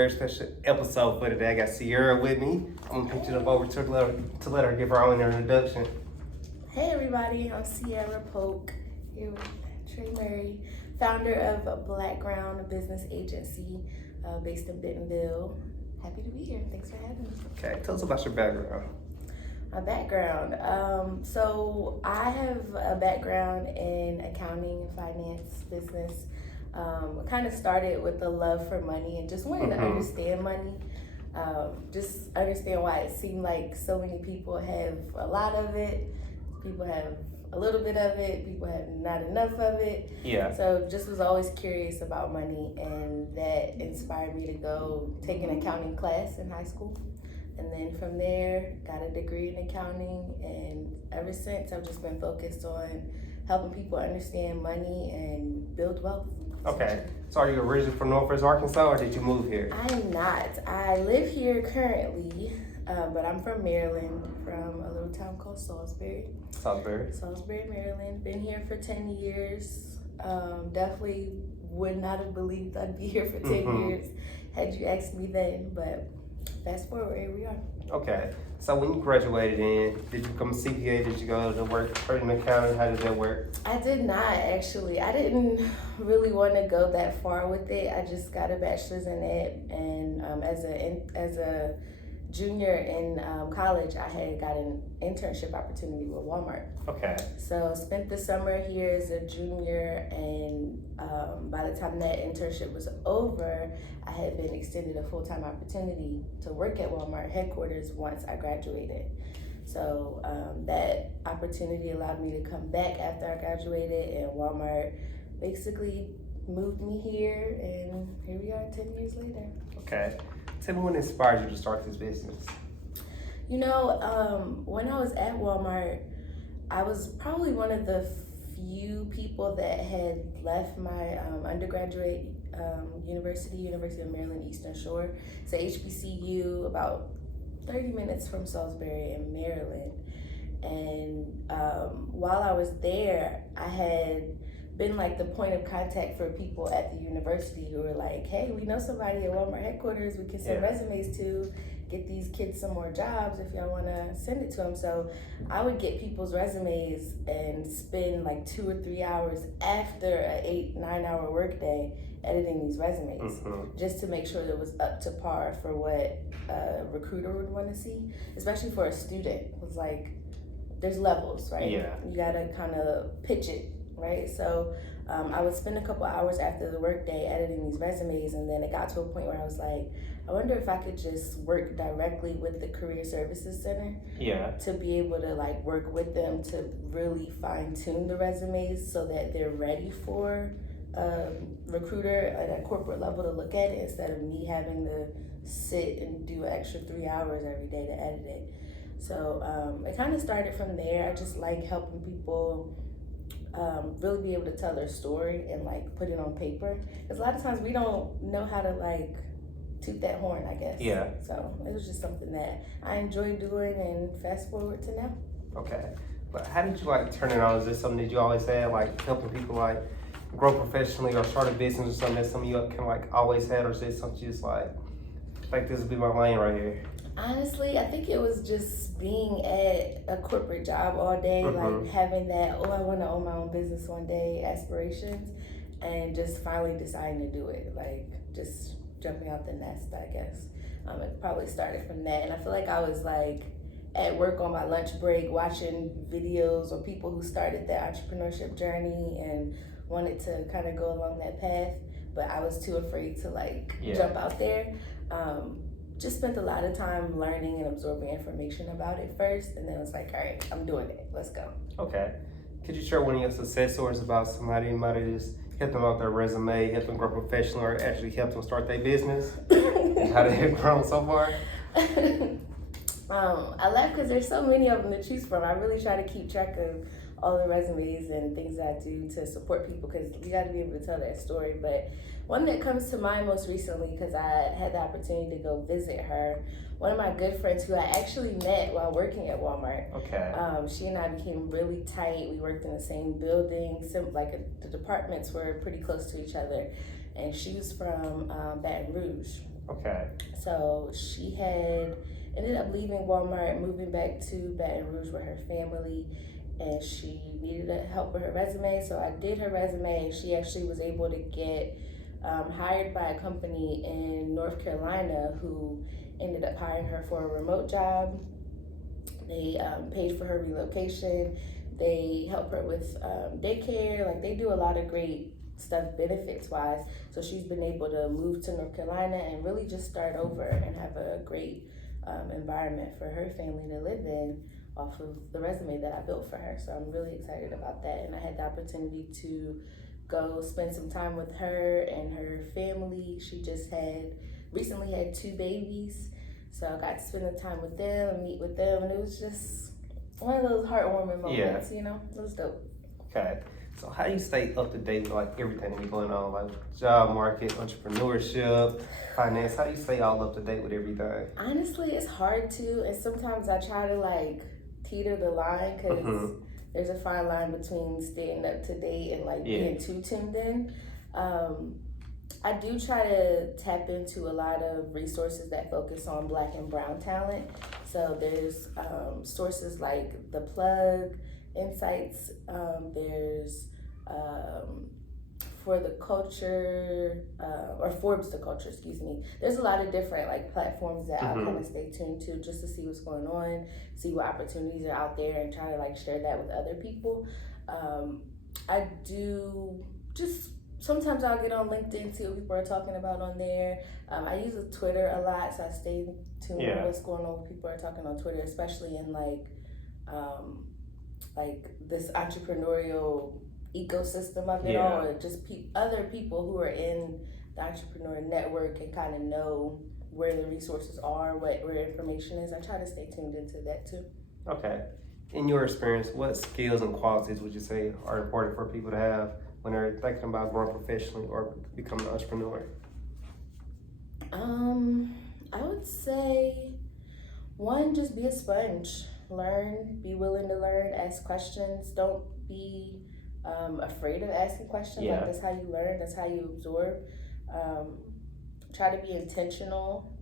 very special episode for today. I got Sierra with me. I'm gonna pitch it up over to let her give her own introduction. Hey everybody, I'm Sierra Polk here with Trey Murray, founder of Blackground Business Agency based in Bentonville. Happy to be here. Thanks for having me. Okay, tell us about your background. My background. So I have a background in accounting and finance business. Kind of started with the love for money and just wanting to understand money. Just understand why it seemed like so many people have a lot of it. People have a little bit of it. People have not enough of it. Yeah. So just was always curious about money, and that inspired me to go take an accounting class in high school. And then from there, got a degree in accounting, and ever since I've just been focused on helping people understand money and build wealth. Okay, so are you originally from Northwest Arkansas, or did you move here? I am not. I live here currently, but I'm from Maryland, from a little town called Salisbury. Salisbury, Maryland. Been here for 10 years. Definitely would not have believed I'd be here for 10 years had you asked me then, but fast forward, here we are. Okay, so when you graduated did you become a CPA? Did you go to work for an accountant? How did that work? I did not actually. I didn't really want to go that far with it. I just got a bachelor's in it, and as a junior in college, I had got an internship opportunity with Walmart. Okay. So spent the summer here as a junior, and by the time that internship was over, I had been extended a full-time opportunity to work at Walmart headquarters once I graduated. So that opportunity allowed me to come back after I graduated, and Walmart basically moved me here, and here we are 10 years later. Okay. Tell me what inspired you to start this business. You know, when I was at Walmart, I was probably one of the few people that had left my undergraduate University of Maryland Eastern Shore. It's a HBCU about 30 minutes from Salisbury in Maryland. And while I was there, I had been like the point of contact for people at the university who were like, hey, we know somebody at Walmart headquarters we can send resumes to, get these kids some more jobs if y'all want to send it to them. So I would get people's resumes and spend like 2 or 3 hours after an 8-9 hour workday editing these resumes just to make sure that it was up to par for what a recruiter would want to see, especially for a student. It was like, there's levels, right? Yeah. You gotta kind of pitch it, right? So I would spend a couple hours after the workday editing these resumes, and then it got to a point where I was like, I wonder if I could just work directly with the Career Services Center to be able to like work with them to really fine tune the resumes so that they're ready for a recruiter at a corporate level to look at it, instead of me having to sit and do an extra 3 hours every day to edit it. So it kind of started from there. I just like helping people really be able to tell their story and like put it on paper, because a lot of times we don't know how to like toot that horn, I guess. Yeah. So it was just something that I enjoy doing, and fast forward to now. Okay, but how did you like turn it on? Is this something that you always had, like helping people like grow professionally or start a business or something that some of you kind of like always had, or is it something you just like this would be my lane right here? Honestly, I think it was just being at a corporate job all day, like having that, oh, I want to own my own business one day aspirations, and just finally deciding to do it, like just jumping out the nest, I guess. It probably started from that, and I feel like I was like at work on my lunch break watching videos or people who started their entrepreneurship journey and wanted to kind of go along that path, but I was too afraid to like jump out there. Just spent a lot of time learning and absorbing information about it first, and then it was like, all right, I'm doing it, let's go. Okay. Could you share one of your success stories about somebody just helped them out their resume, helped them grow professionally, or actually helped them start their business? And how they have grown so far? I laugh because there's so many of them to choose from. I really try to keep track of all the resumes and things that I do to support people, because you got to be able to tell that story. But one that comes to mind most recently, because I had the opportunity to go visit her, one of my good friends who I actually met while working at Walmart. Okay. She and I became really tight. We worked in the same building. The departments were pretty close to each other. And she was from Baton Rouge. Okay. So she had ended up leaving Walmart, moving back to Baton Rouge with her family, and she needed help with her resume. So I did her resume, and she actually was able to get hired by a company in North Carolina who ended up hiring her for a remote job. They paid for her relocation. They help her with daycare. Like they do a lot of great stuff benefits wise. So she's been able to move to North Carolina and really just start over and have a great environment for her family to live in off of the resume that I built for her. So I'm really excited about that. And I had the opportunity to go spend some time with her and her family. She just recently had 2 babies. So I got to spend the time with them and meet with them. And it was just one of those heartwarming moments, you know? It was dope. Okay. So how do you stay up to date with like everything that's going on, like job market, entrepreneurship, finance? How do you stay all up to date with everything? Honestly, it's hard to, and sometimes I try to like teeter the line because there's a fine line between staying up to date and like being too tuned in. I do try to tap into a lot of resources that focus on Black and Brown talent. So there's sources like The Plug, Insights, there's For the Culture, or Forbes the Culture, excuse me. There's a lot of different like platforms that I kind of stay tuned to just to see what's going on, see what opportunities are out there, and try to like share that with other people. I do just sometimes I'll get on LinkedIn, see what people are talking about on there. I use Twitter a lot, so I stay tuned with what's going on, what people are talking on Twitter, especially in like this entrepreneurial ecosystem of it all, or just other people who are in the entrepreneur network and kind of know where the resources are, where information is. I try to stay tuned into that too. Okay. In your experience, what skills and qualities would you say are important for people to have when they're thinking about growing professionally or becoming an entrepreneur? I would say one, just be a sponge. Learn, be willing to learn, ask questions. Don't be afraid of asking questions. Like that's how you learn, that's how you absorb. Try to be intentional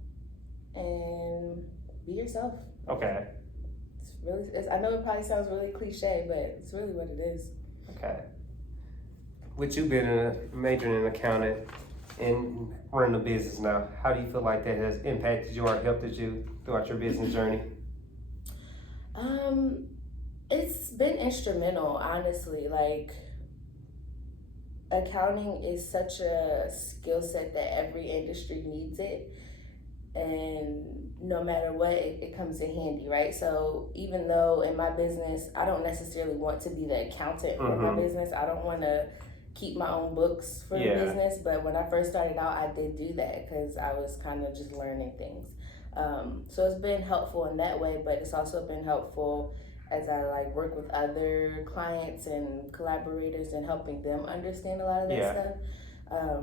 and be yourself. Okay. I know it probably sounds really cliche, but it's really what it is. Okay. With you being majoring in accounting and running a business now, how do you feel like that has impacted you or helped you throughout your business journey? It's been instrumental, honestly. Like, accounting is such a skill set that every industry needs it, and no matter what, it comes in handy, right? So even though in my business, I don't necessarily want to be the accountant for my business. I don't want to keep my own books for the business, but when I first started out, I did do that because I was kind of just learning things. So it's been helpful in that way, but it's also been helpful as I like work with other clients and collaborators and helping them understand a lot of that stuff.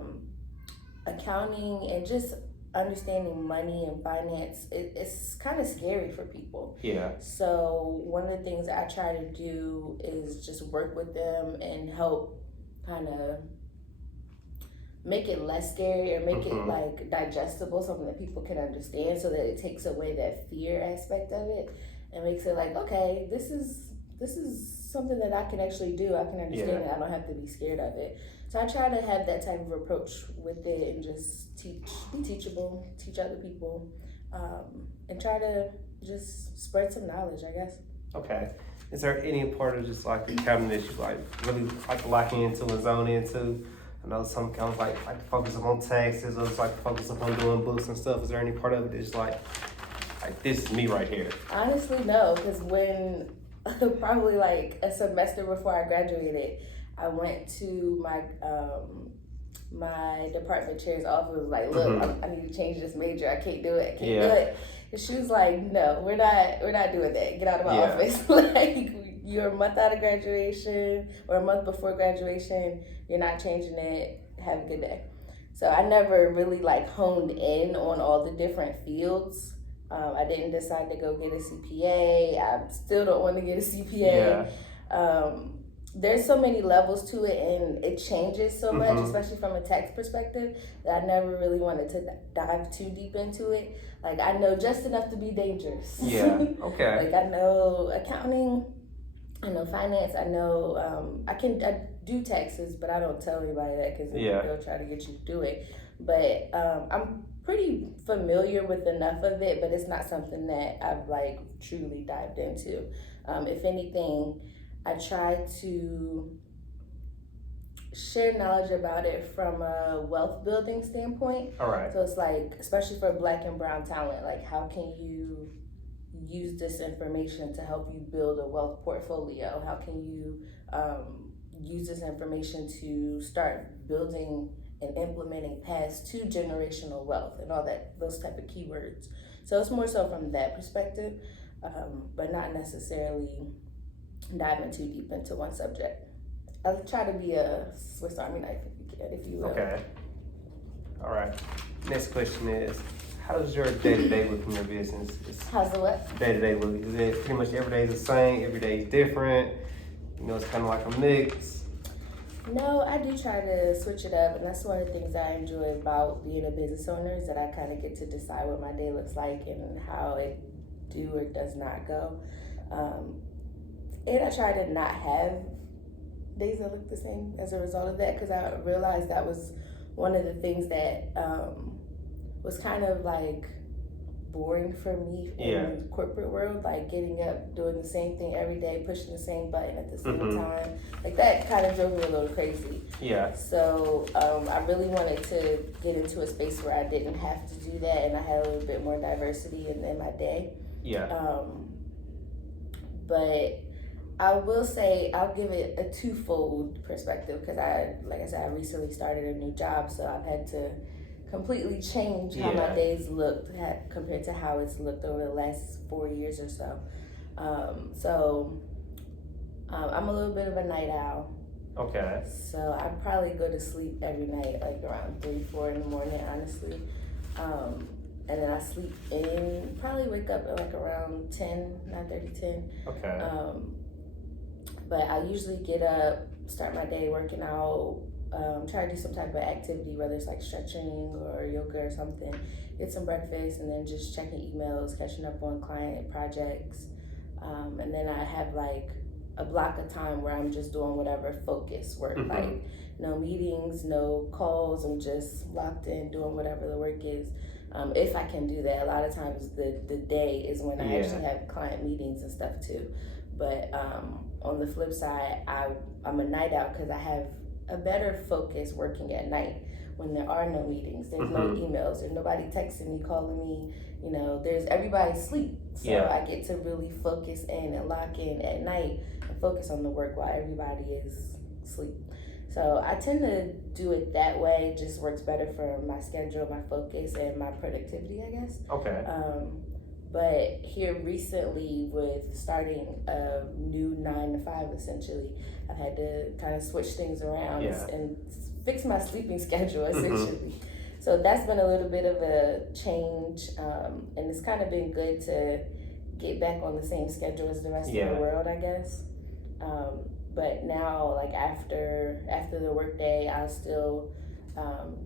Accounting and just understanding money and finance, it's kind of scary for people. So one of the things I try to do is just work with them and help kind of make it less scary or make it like digestible, something that people can understand, so that it takes away that fear aspect of it and makes it like, okay, this is something that I can actually do. I can understand it. I don't have to be scared of it. So I try to have that type of approach with it and just be teachable, teach other people, and try to just spread some knowledge, I guess. Okay. Is there any part of just like accounting that you like really like locking into and zone into? I know some accountants like to focus on taxes, others like to focus on doing books and stuff. Is there any part of it that's like this is me right here? Honestly, no, because when probably like a semester before I graduated, I went to my department chair's office, was like, look, I need to change this major. I can't do it. I can't do it. And she was like, no, we're not doing that. Get out of my office. Like, you're a month out of graduation or a month before graduation. You're not changing it. Have a good day. So I never really like honed in on all the different fields. I didn't decide to go get a CPA. I still don't want to get a CPA. there's so many levels to it, and it changes so much, Mhm. especially from a tax perspective, that I never really wanted to dive too deep into it. Like, I know just enough to be dangerous. Yeah. Okay. Like, I know accounting, I know finance, I know I do taxes, but I don't tell anybody that because Yeah. they'll try to get you to do it. But I'm pretty familiar with enough of it, but it's not something that I've like truly dived into. If anything, I try to share knowledge about it from a wealth building standpoint. All right. So it's like, especially for Black and brown talent, like how can you use this information to help you build a wealth portfolio? How can you use this information to start building and implementing past to generational wealth and all that, those type of keywords. So it's more so from that perspective, but not necessarily diving too deep into one subject. I try to be a Swiss Army knife, if you will. Okay. All right. Next question is, how does your day-to-day look in your business? How's the what? Day-to-day look? Is it pretty much every day is the same, every day is different? You know, it's kind of like a mix. No, I do try to switch it up, and that's one of the things I enjoy about being a business owner is that I kind of get to decide what my day looks like and how it do or does not go. And I try to not have days that look the same as a result of that, because I realized that was one of the things that was kind of like boring for me in the corporate world, like getting up, doing the same thing every day, pushing the same button at the same time. Like that kind of drove me a little crazy. Yeah. So I really wanted to get into a space where I didn't have to do that, and I had a little bit more diversity in my day. Yeah. But I will say I'll give it a twofold perspective, because like I said, I recently started a new job, so I've had to completely change how my days looked compared to how it's looked over the last 4 years or so. I'm a little bit of a night owl. Okay. So I probably go to sleep every night, like around 3-4 in the morning, honestly. And then I sleep in, probably wake up at like around 9:30, 10. Okay. But I usually get up, start my day working out, try to do some type of activity, whether it's like stretching or yoga or something, get some breakfast, and then just checking emails, catching up on client projects. And then I have like a block of time where I'm just doing whatever focus work, like no meetings, no calls, I'm just locked in doing whatever the work is. If I can do that. A lot of times the day is when I actually have client meetings and stuff too. But on the flip side, I'm a night out because I have a better focus working at night when there are no meetings, there's no emails, there's nobody texting me, calling me, you know, there's everybody asleep. So I get to really focus in and lock in at night and focus on the work while everybody is asleep. So I tend to do it that way. It just works better for my schedule, my focus, and my productivity, I guess. Okay. But here recently, with starting a new 9 to 5, essentially, I've had to kind of switch things around and fix my sleeping schedule, essentially. So that's been a little bit of a change, and it's kind of been good to get back on the same schedule as the rest of the world, I guess. But now, like after the workday, I'll still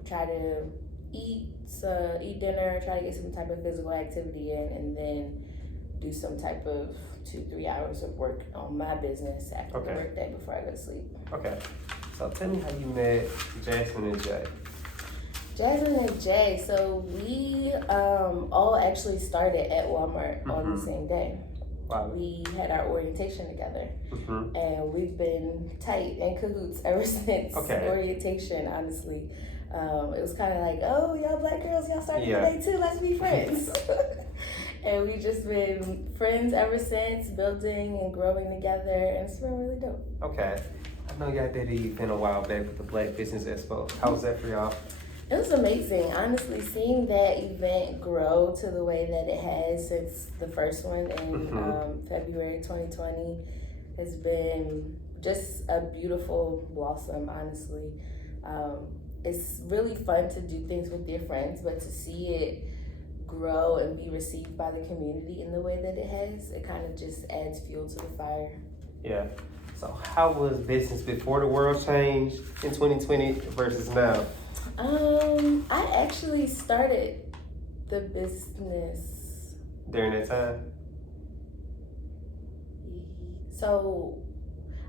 try to eat dinner, try to get some type of physical activity in, and then do some type of 2-3 hours of work on my business after the workday before I go to sleep. Okay. So tell me how you met Jasmine and Jay. Jasmine and Jay, so we all actually started at Walmart on the same day. Wow. We had our orientation together, and we've been tight and cahoots ever since orientation, honestly. It was kind of like, oh, y'all black girls, y'all started today too, let's be friends. And we've just been friends ever since, building and growing together, and it's been really dope. Okay. I know y'all did an event a while back with the Black Business Expo. How was that for y'all? It was amazing, honestly. Seeing that event grow to the way that it has since the first one in February 2020 has been just a beautiful blossom, honestly. It's really fun to do things with your friends, but to see it grow and be received by the community in the way that it has, it kind of just adds fuel to the fire. Yeah. So how was business before the world changed in 2020 versus now I actually started the business. during that time? So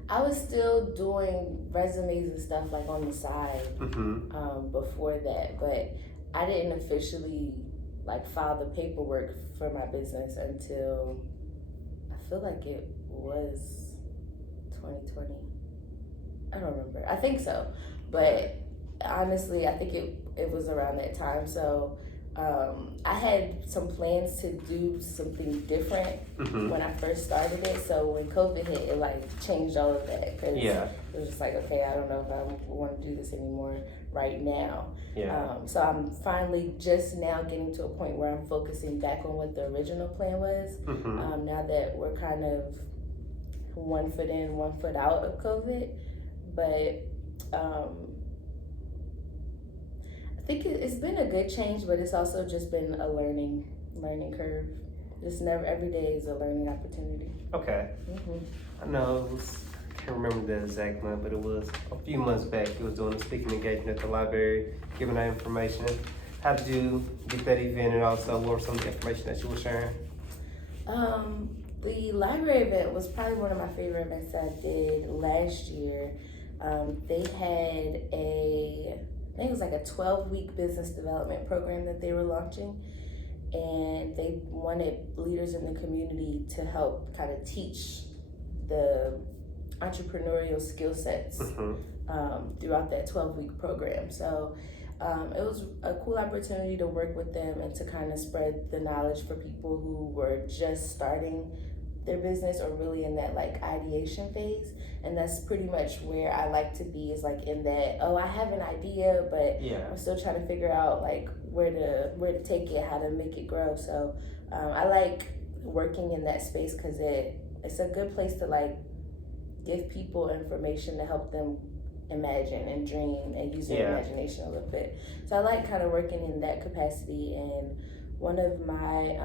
I was still doing resumes and stuff like on the side Mm-hmm. before that, but I didn't officially like file the paperwork for my business until I feel like it was 2020. I don't remember. I think so, but honestly, I think it was around that time. So I had some plans to do something different Mm-hmm. when I first started it. So when COVID hit, it like changed all of that because Yeah. it was just like, okay, I don't know if I want to do this anymore right now. Yeah. So I'm finally just now getting to a point where I'm focusing back on what the original plan was. Mm-hmm. Now that we're kind of 1 foot in, 1 foot out of COVID, but I think it's been a good change, but it's also just been a learning curve. Just never every day is a learning opportunity. Okay. I know it was, I can't remember the exact month, but it was a few months back. You was doing a speaking engagement at the library, giving that information. How did you get that event, and also what were some of the information that you were sharing? The library event was probably one of my favorite events I did last year. They had I think it was like a 12-week business development program that they were launching, and they wanted leaders in the community to help kind of teach the entrepreneurial skill sets throughout that 12-week program. So it was a cool opportunity to work with them and to kind of spread the knowledge for people who were just starting their business or really in that like ideation phase. And that's pretty much where I like to be, is like in that, oh, I have an idea, but Yeah. I'm still trying to figure out like where to take it, how to make it grow. So I like working in that space because it's a good place to like give people information to help them imagine and dream and use their imagination a little bit. So I like kind of working in that capacity. And one of my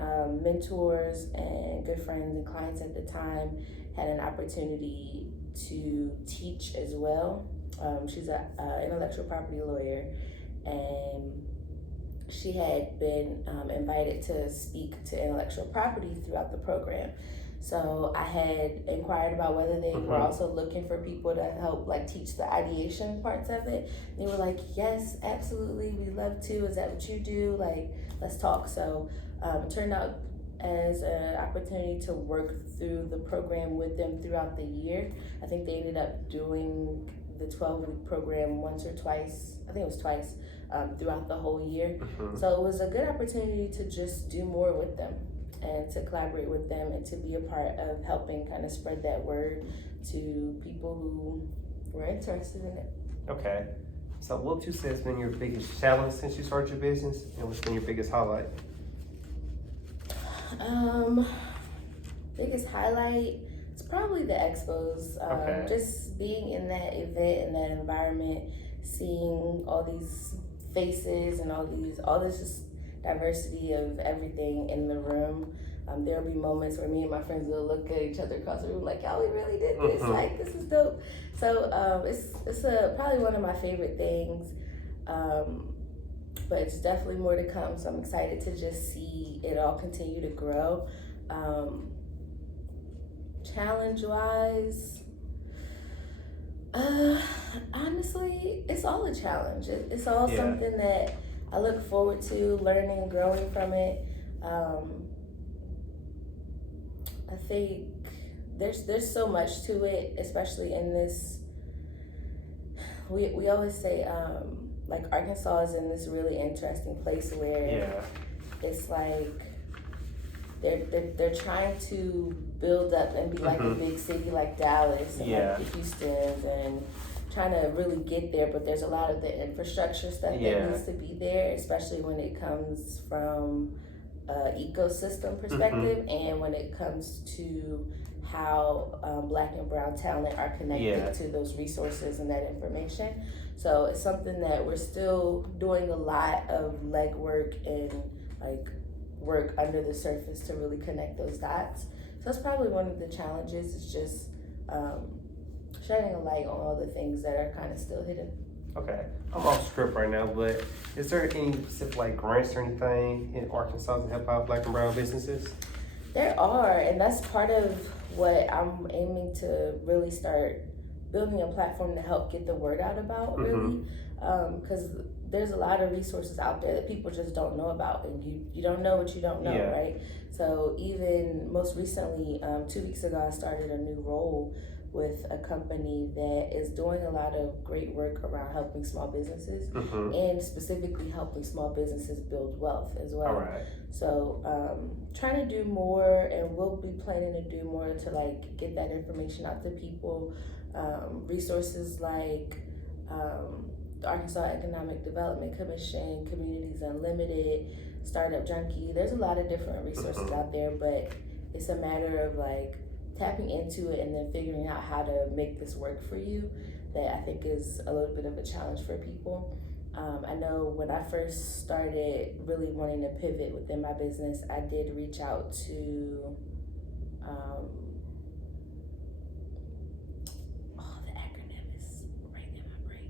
mentors and good friends and clients at the time had an opportunity to teach as well. She's an intellectual property lawyer, and she had been invited to speak to intellectual property throughout the program. So I had inquired about whether they were also looking for people to help like teach the ideation parts of it. They were like, yes, absolutely, we'd love to. Is that what you do? Like, let's talk. So it turned out as an opportunity to work through the program with them throughout the year. I think they ended up doing the 12-week program once or twice. I think it was twice throughout the whole year. So it was a good opportunity to just do more with them and to collaborate with them and to be a part of helping kind of spread that word to people who were interested in it. Okay. So what would you say has been your biggest challenge since you started your business, and what's been your biggest highlight? Biggest highlight, it's probably the expos. Just being in that event, in that environment, seeing all these faces and all this just diversity of everything in the room. There'll be moments where me and my friends will look at each other across the room like, y'all, we really did this. Like, this is dope. So it's probably one of my favorite things. But it's definitely more to come. So I'm excited to just see it all continue to grow. Challenge-wise, honestly, it's all a challenge. It's all something that I look forward to learning and growing from it. I think there's so much to it, especially in this. We always say like Arkansas is in this really interesting place where it's like they're trying to build up and be like a big city like Dallas and like the Houstons and trying to really get there, but there's a lot of the infrastructure stuff that needs to be there, especially when it comes from ecosystem perspective and when it comes to how Black and brown talent are connected to those resources and that information. So it's something that we're still doing a lot of legwork and like work under the surface to really connect those dots. So that's probably one of the challenges, is just shining a light on all the things that are kind of still hidden. Okay, I'm off script right now, but is there any specific like grants or anything in Arkansas to help out Black and brown businesses? There are, and that's part of what I'm aiming to really start building a platform to help get the word out about, really. Because there's a lot of resources out there that people just don't know about, and you don't know what you don't know, Yeah. right? So even most recently, 2 weeks ago, I started a new role with a company that is doing a lot of great work around helping small businesses and specifically helping small businesses build wealth as well. All right. So trying to do more, and we'll be planning to do more to like get that information out to people. Resources like the Arkansas Economic Development Commission, Communities Unlimited, Startup Junkie. There's a lot of different resources out there, but it's a matter of like tapping into it and then figuring out how to make this work for you. That I think is a little bit of a challenge for people. I know when I first started really wanting to pivot within my business, I did reach out to the acronym is right in my brain.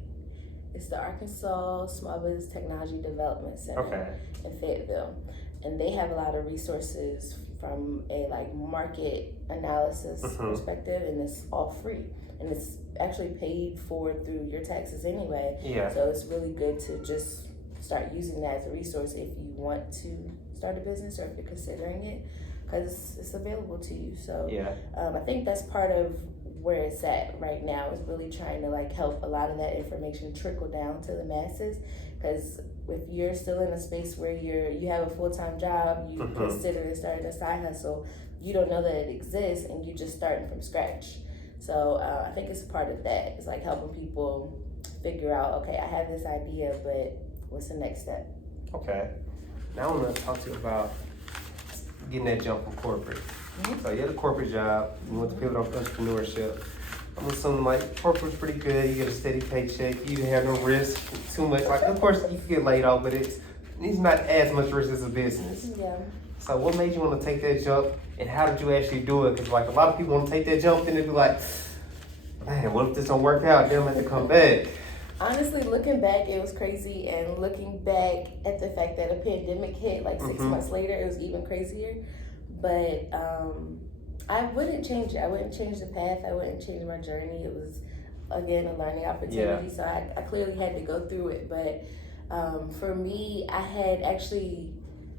It's the Arkansas Small Business Technology Development Center in Fayetteville. And they have a lot of resources from a like market analysis perspective, and it's all free. And it's actually paid for through your taxes anyway. Yeah. So it's really good to just start using that as a resource if you want to start a business or if you're considering it, because it's available to you. So I think that's part of where it's at right now, is really trying to like help a lot of that information trickle down to the masses. Because if you're still in a space where you have a full-time job, you consider starting a side hustle, you don't know that it exists and you're just starting from scratch. So I think it's part of that. It's like helping people figure out, okay, I have this idea, but what's the next step? Okay. Now I want to talk to you about getting that jump from corporate. So you had a corporate job, you want to pivot off entrepreneurship. I'm assuming like corporate's pretty good, you get a steady paycheck, you didn't have no risk too much. Like of course you could get laid off, but it's not as much risk as a business. Yeah. So what made you want to take that jump, and how did you actually do it? Because like a lot of people want to take that jump and they be like, man, what if this don't work out? Then I'm gonna have to come back. Honestly, looking back, it was crazy, and looking back at the fact that a pandemic hit like 6 months later, it was even crazier. But I wouldn't change it. I wouldn't change the path. I wouldn't change my journey. It was, again, a learning opportunity. So I clearly had to go through it. But for me, I had actually,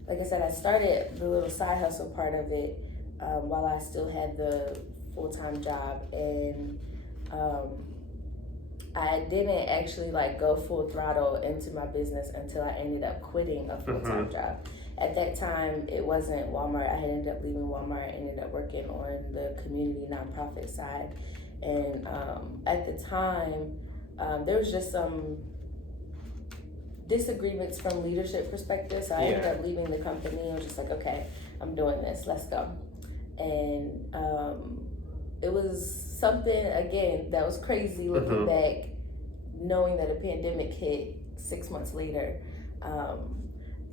like I said, I started the little side hustle part of it while I still had the full-time job. And I didn't actually like go full throttle into my business until I ended up quitting a full-time job. At that time, it wasn't Walmart. I had ended up leaving Walmart and ended up working on the community nonprofit side. And at the time, there was just some disagreements from leadership perspective. So I ended up leaving the company and was just like, okay, I'm doing this, let's go. And it was something, again, that was crazy looking back, knowing that a pandemic hit 6 months later.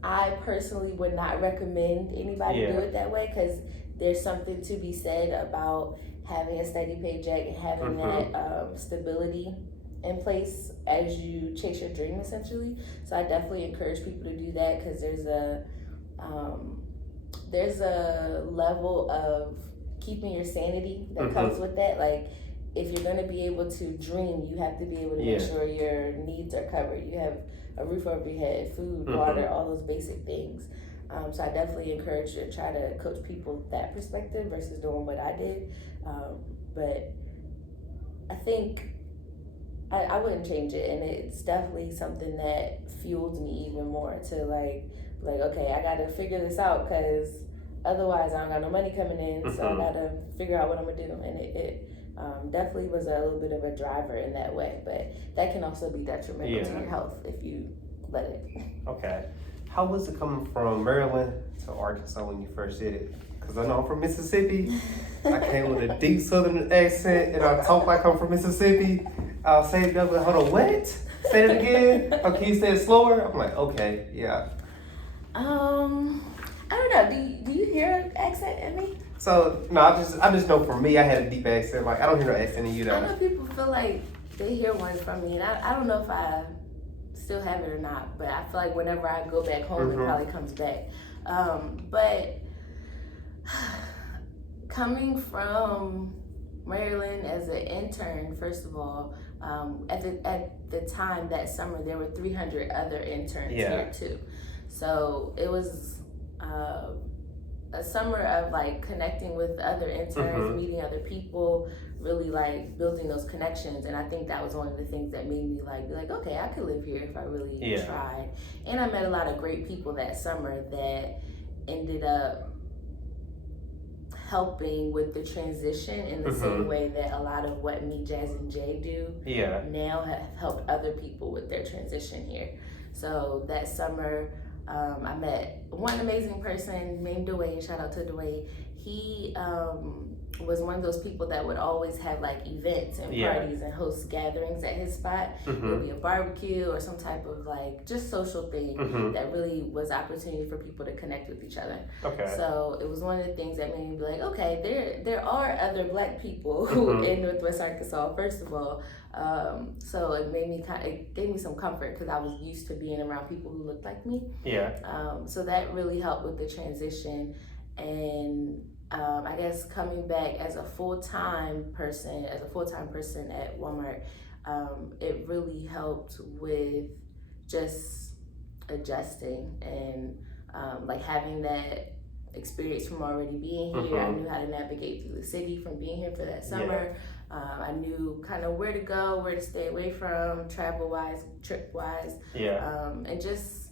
I personally would not recommend anybody do it that way, because there's something to be said about having a steady paycheck and having that stability in place as you chase your dream, essentially. So I definitely encourage people to do that, because there's a level of keeping your sanity that comes with that. Like, if you're going to be able to dream, you have to be able to make sure your needs are covered. You have a roof over your head, food, water, all those basic things. So I definitely encourage you to try to coach people that perspective versus doing what I did. But I think I wouldn't change it, and it's definitely something that fuels me even more to like okay, I gotta figure this out, because otherwise I don't got no money coming in, so I gotta figure out what I'm gonna do. And it definitely was a little bit of a driver in that way, but that can also be detrimental to your health if you let it. Okay. How was it coming from Maryland to Arkansas when you first did it? Because I know I'm from Mississippi. I came with a deep southern accent and I talk like I'm from Mississippi. I'll say it, hold on, what? Say it again? Oh, can you say it slower? I'm like, okay, yeah. I don't know. Do you hear an accent in me? So no, I just know for me, I had a deep accent. Like I don't hear no accent in you I though. know people feel like they hear one from me, and I don't know if I still have it or not, but I feel like whenever I go back home, it probably comes back. But coming from Maryland as an intern, first of all, at the time that summer, there were 300 other interns here too. So it was a summer of like connecting with other interns, meeting other people, really like building those connections. And I think that was one of the things that made me like be like, okay, I could live here if I really tried. And I met a lot of great people that summer that ended up helping with the transition in the same way that a lot of what me, Jazz, and Jay do now have helped other people with their transition here. So that summer, I met one amazing person named Dwayne. Shout out to Dwayne. He was one of those people that would always have like events and parties and host gatherings at his spot. It would be a barbecue or some type of like just social thing that really was opportunity for people to connect with each other. So it was one of the things that made me be like, okay, there are other Black people in Northwest Arkansas, first of all. So it made me it gave me some comfort because I was used to being around people who looked like me. So that really helped with the transition. And I guess coming back as a full-time person at Walmart, it really helped with just adjusting and like having that experience from already being here. I knew how to navigate through the city from being here for that summer. I knew kind of where to go, where to stay away from, travel-wise, trip-wise, and just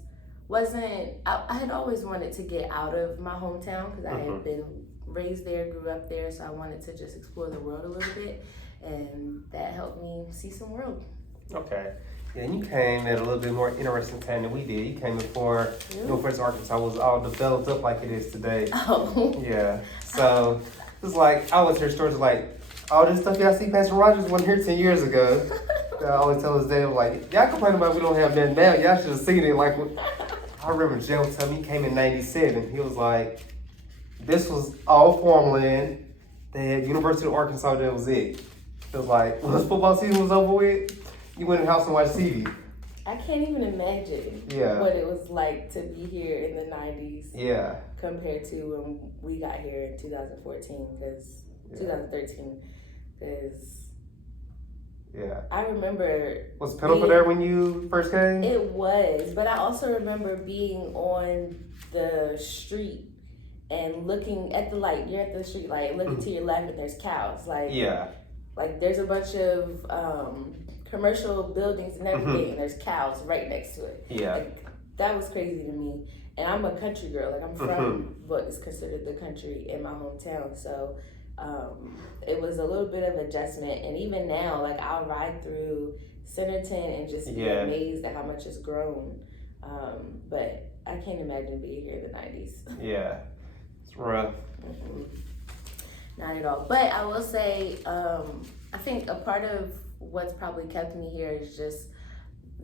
wasn't, I had always wanted to get out of my hometown because I had been raised there, grew up there, so I wanted to just explore the world a little bit, and that helped me see some world. Okay. Yeah, and you came at a little bit more interesting time than we did. You came before Northwest Arkansas was all developed up like it is today. Yeah. So it's like I always hear stories like all this stuff y'all see Pastor Rogers wasn't here 10 years ago. I always tell his dad like, y'all complaining about we don't have nothing now. Y'all should have seen it. Like I remember Joe telling me he came in '97. He was like, this was all farmland. They had University of Arkansas, that was it. It was like, once football season was over with, you went in the house and watched TV. I can't even imagine what it was like to be here in the 90s compared to when we got here in 2013, because 2013, because I remember... Was Pinnacle there when you first came? It was, but I also remember being on the street and looking at the light. You're at the street light, looking to your left and there's cows. Like there's a bunch of commercial buildings and everything, and there's cows right next to it. Like, that was crazy to me. And I'm a country girl. Like I'm from what is considered the country in my hometown. So it was a little bit of adjustment. And even now, like I'll ride through Centerton and just be amazed at how much it's grown. But I can't imagine being here in the 90s. It's rough. Not at all. But I will say, I think a part of what's probably kept me here is just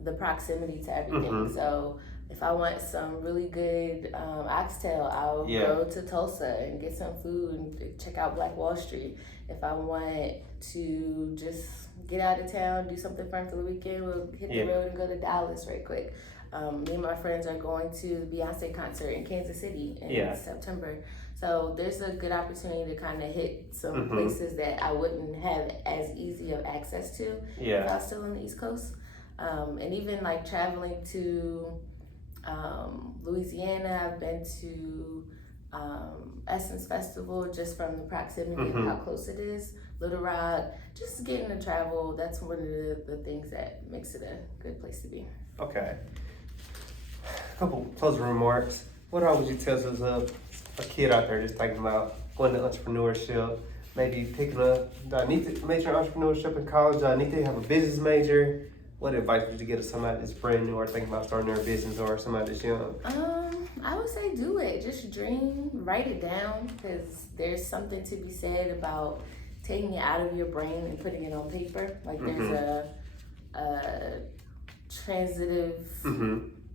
the proximity to everything. So if I want some really good oxtail, I'll go to Tulsa and get some food and check out Black Wall Street. If I want to just get out of town, do something fun for the weekend, we'll hit the road and go to Dallas right quick. Me and my friends are going to the Beyonce concert in Kansas City in September. So there's a good opportunity to kind of hit some places that I wouldn't have as easy of access to if I was still on the East Coast. And even like traveling to Louisiana, I've been to Essence Festival just from the proximity of how close it is. Little Rock, just getting to travel, that's one of the things that makes it a good place to be. Okay. A couple closing remarks. What all would you tell us a kid out there just thinking about going to entrepreneurship, maybe picking up, do I need to major in entrepreneurship in college? Do I need to have a business major? What advice would you give to somebody that's brand new or thinking about starting their business or somebody that's young? I would say do it. Just dream, write it down, because there's something to be said about taking it out of your brain and putting it on paper. Like there's a transitive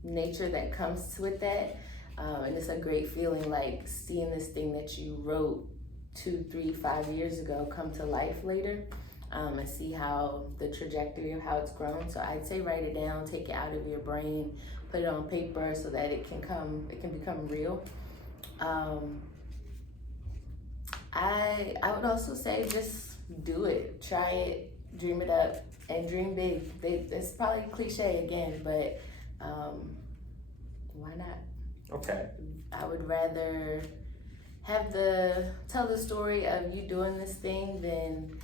nature that comes with that. And it's a great feeling, like seeing this thing that you wrote 2, 3, 5 years ago come to life later, and see how the trajectory of how it's grown. So I'd say write it down, take it out of your brain, put it on paper so that it can become real. I would also say just do it, try it, dream it up, and dream big. It's probably cliche again, but why not? Okay. I would rather tell the story of you doing this thing than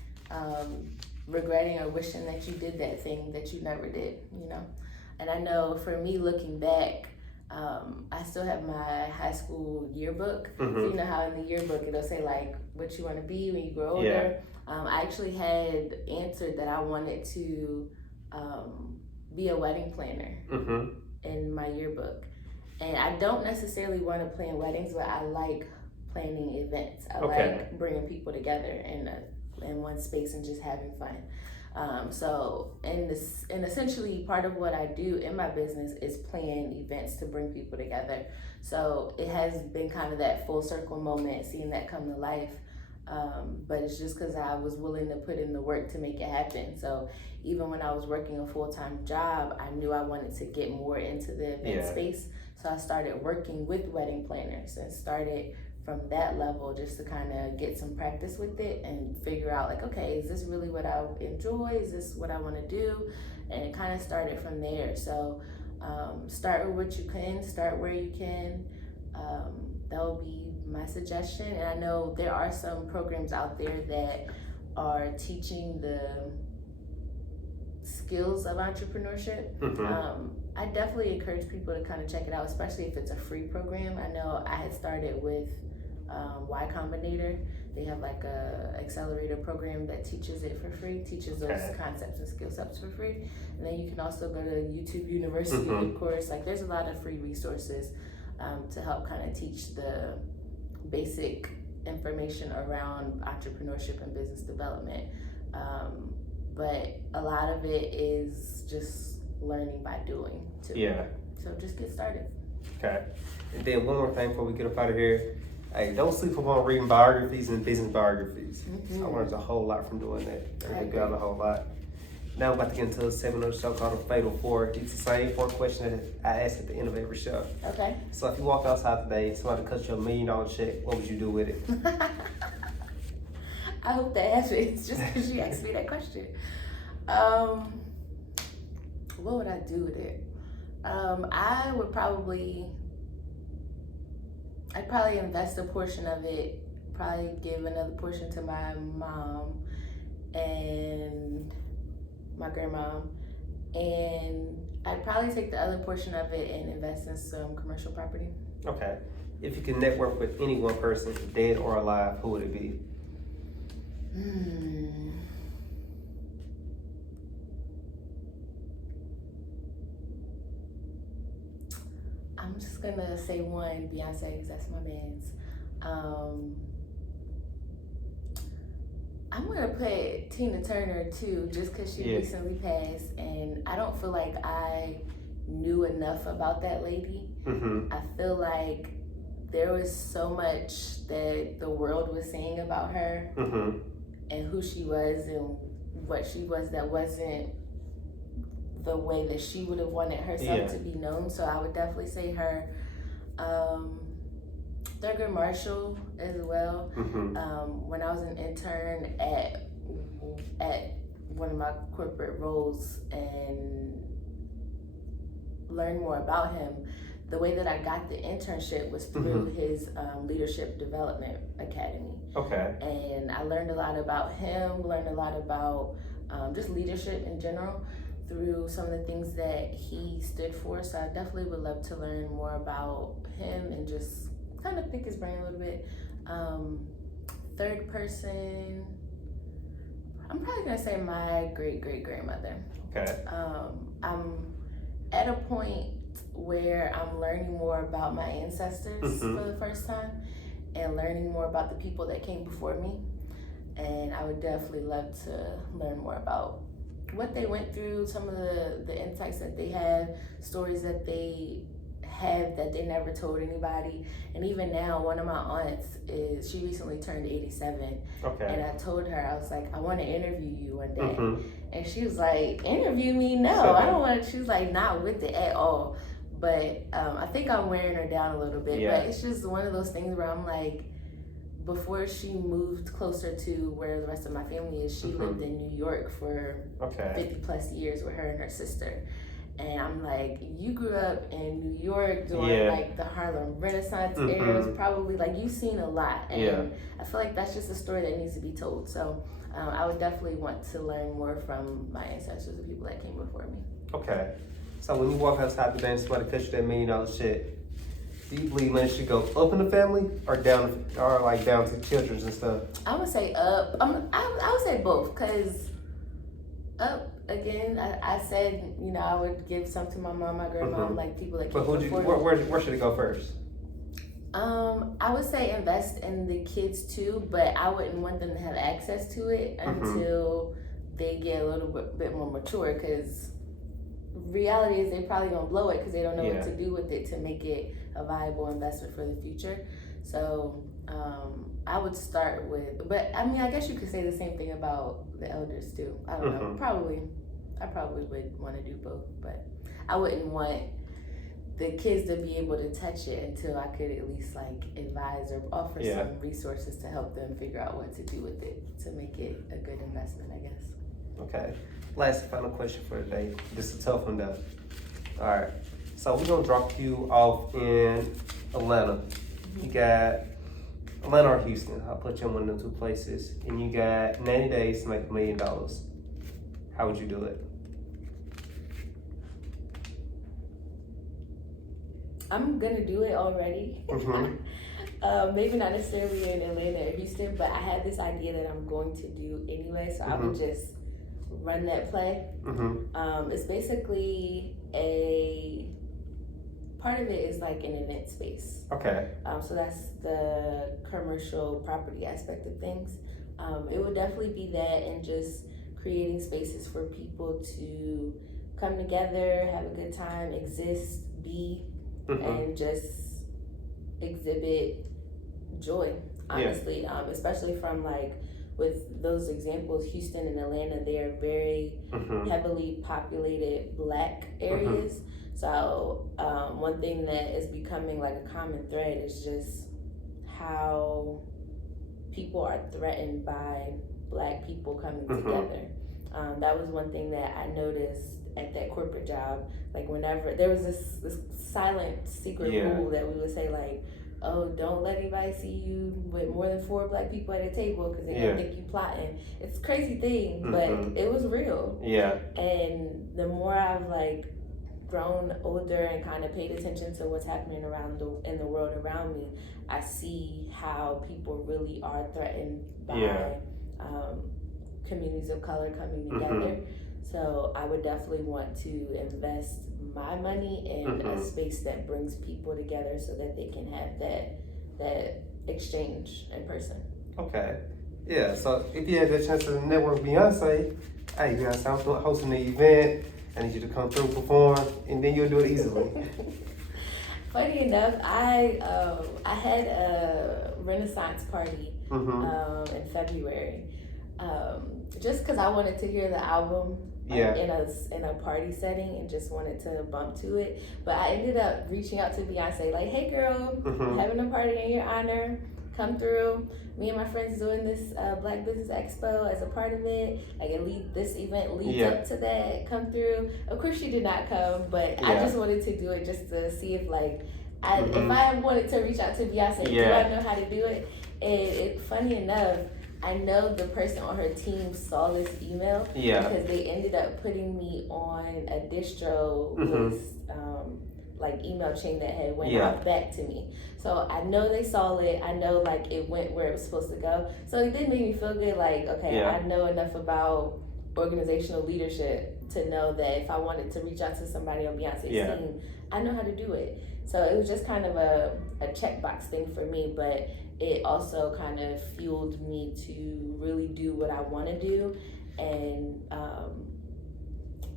regretting or wishing that you did that thing that you never did, you know? And I know for me, looking back, I still have my high school yearbook. So you know how in the yearbook it'll say like what you want to be when you grow older. Yeah. I actually had answered that I wanted to be a wedding planner in my yearbook. And I don't necessarily want to plan weddings, but I like planning events. I like bringing people together in one space and just having fun. And essentially part of what I do in my business is plan events to bring people together. So it has been kind of that full circle moment, seeing that come to life. But it's just because I was willing to put in the work to make it happen. So even when I was working a full-time job, I knew I wanted to get more into the event space. So I started working with wedding planners and started from that level just to kind of get some practice with it and figure out like, okay, is this really what I enjoy? Is this what I want to do? And it kind of started from there. So start with what you can, start where you can. That would be my suggestion. And I know there are some programs out there that are teaching the skills of entrepreneurship. I definitely encourage people to kind of check it out, especially if it's a free program. I know I had started with Y Combinator. They have like a accelerator program that teaches it for free, teaches those concepts and skill sets for free. And then you can also go to YouTube University, of course. Like there's a lot of free resources to help kind of teach the basic information around entrepreneurship and business development. But a lot of it is just learning by doing too. Yeah. So just get started. Okay. And then one more thing before we get up out of here. Hey, don't sleep upon reading biographies and business biographies. I learned a whole lot from doing that. I got a whole lot. Now we're about to get into a segment of the show called the Fatal Four. It's the same 4 questions that I ask at the end of every show. Okay. So if you walk outside today, somebody cut you $1 million check, what would you do with it? I hope that answer is just because you asked me that question. What would I do with it? I'd probably invest a portion of it, probably give another portion to my mom and my grandma, and I'd probably take the other portion of it and invest in some commercial property. Okay. If you could network with any one person, dead or alive, who would it be? I'm just gonna say one, Beyonce, because that's my man's. I'm gonna put Tina Turner too, just because she recently passed, and I don't feel like I knew enough about that lady. I feel like there was so much that the world was saying about her and who she was and what she was that wasn't the way that she would have wanted herself to be known. So I would definitely say her. Thurgood Marshall as well. When I was an intern at one of my corporate roles and learned more about him, the way that I got the internship was through his Leadership Development Academy. Okay. And I learned a lot about him, learned a lot about just leadership in general through some of the things that he stood for. So I definitely would love to learn more about him and just kind of pick his brain a little bit. Third person, I'm probably gonna say my great-great-grandmother. Okay. I'm at a point where I'm learning more about my ancestors for the first time and learning more about the people that came before me. And I would definitely love to learn more about what they went through, some of the insights that they have, stories that they have that they never told anybody. And even now, one of my aunts she recently turned 87. Okay. And I told her, I was like, I want to interview you one day. Mm-hmm. And she was like, interview me? No, I don't want to. She was like, not with it at all. But I think I'm wearing her down a little bit. Yeah. But it's just one of those things where I'm like, before she moved closer to where the rest of my family is, she lived in New York for 50 plus years with her and her sister. And I'm like, you grew up in New York during like the Harlem Renaissance era. It was probably like, you've seen a lot. And I feel like that's just a story that needs to be told. So I would definitely want to learn more from my ancestors, the people that came before me. Okay. So when you walk outside the bank, somebody catch you that $1 million shit, do you believe money should go up in the family or down, or like down to children's and stuff? I would say up. I would say both, because up, again, I said, you know, I would give some to my mom, my grandma, like people that came before me. But where should it go first? I would say invest in the kids too, but I wouldn't want them to have access to it until they get a little bit more mature, because reality is they're probably gonna blow it because they don't know what to do with it to make it a viable investment for the future. So I would start with, but I mean, I guess you could say the same thing about the elders too. I don't know. I probably would want to do both, but I wouldn't want the kids to be able to touch it until I could at least like advise or offer some resources to help them figure out what to do with it to make it a good investment, I guess. Okay. Last final question for today. This is a tough one though. All right. So we're gonna drop you off in Atlanta. You got Atlanta or Houston. I'll put you in one of them two places, and you got 90 days to make $1 million. How would you do it? I'm gonna do it already. Maybe not necessarily in Atlanta or Houston, but I have this idea that I'm going to do anyway, so I would just run that play. It's basically part of it is like an event space. Okay. So that's the commercial property aspect of things. It would definitely be that, and just creating spaces for people to come together, have a good time, exist, be, and just exhibit joy, honestly. Especially from like, with those examples, Houston and Atlanta, they are very heavily populated Black areas. So one thing that is becoming like a common thread is just how people are threatened by Black people coming together. That was one thing that I noticed at that corporate job. Like, whenever there was this silent secret rule that we would say, like, oh, don't let anybody see you with more than 4 Black people at a table because they're gonna think you plotting. It's a crazy thing, but it was real. And the more I've like grown older and kind of paid attention to what's happening in the world around me, I see how people really are threatened by communities of color coming together. So I would definitely want to invest my money in a space that brings people together so that they can have that exchange in person. Okay. Yeah, so if you had the chance to network Beyonce, hey Beyonce, I'm hosting the event. I need you to come through, perform, and then you'll do it easily. Funny enough, I had a Renaissance party in February, just because I wanted to hear the album in a party setting and just wanted to bump to it. But I ended up reaching out to Beyonce, like, hey girl, having a party in your honor, come through. Me and my friends doing this Black Business Expo as a part of it. Like, this event leads up to that. Come through. Of course, she did not come, but I just wanted to do it just to see if, like, if I wanted to reach out to Beyonce, do I know how to do it? And funny enough, I know the person on her team saw this email because they ended up putting me on a distro list, like email chain that had went out back to me. So I know they saw it. I know like it went where it was supposed to go. So it did make me feel good. Like, okay, I know enough about organizational leadership to know that if I wanted to reach out to somebody on Beyonce's team, I know how to do it. So it was just kind of a checkbox thing for me, but it also kind of fueled me to really do what I want to do, and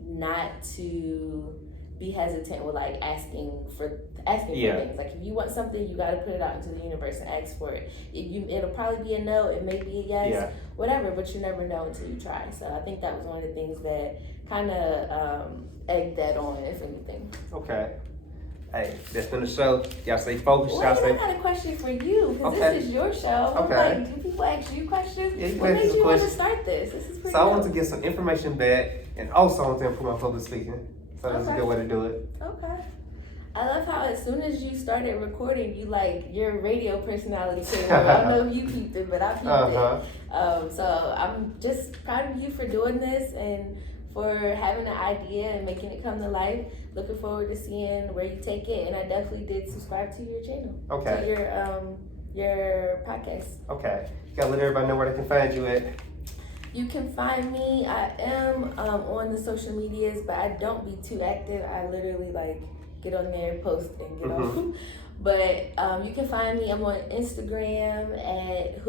not to be hesitant with like asking for Yeah. things. Like if you want something, you got to put it out into the universe and ask for it. It'll probably be a no, it may be a yes, Yeah. whatever, but you never know until you try. So I think that was one of the things that kind of egged that on, if anything. Okay. Hey, that's been the show. Y'all stay focused. Well, Y'all I stay. got a question for you, because Okay. this is your show. I'm Okay. like, do people ask you questions? Yeah, you What ask made us you want to questions. start this? This is pretty So I want to dope. get some information back, and also I want to improve my public speaking. So that's a Okay. good way to do it. Okay. I love how as soon as you started recording, you like your radio personality came on. I don't know if you peeped it, but I peeped it. So I'm just proud of you for doing this and for having an idea and making it come to life. Looking forward to seeing where you take it, and I definitely did subscribe to your channel, Okay. to your podcast. Okay. You gotta let everybody know where they can find you at. You can find me. I am on the social medias, but I don't be too active. I literally like get on there, post, and get off. But you can find me. I'm on Instagram at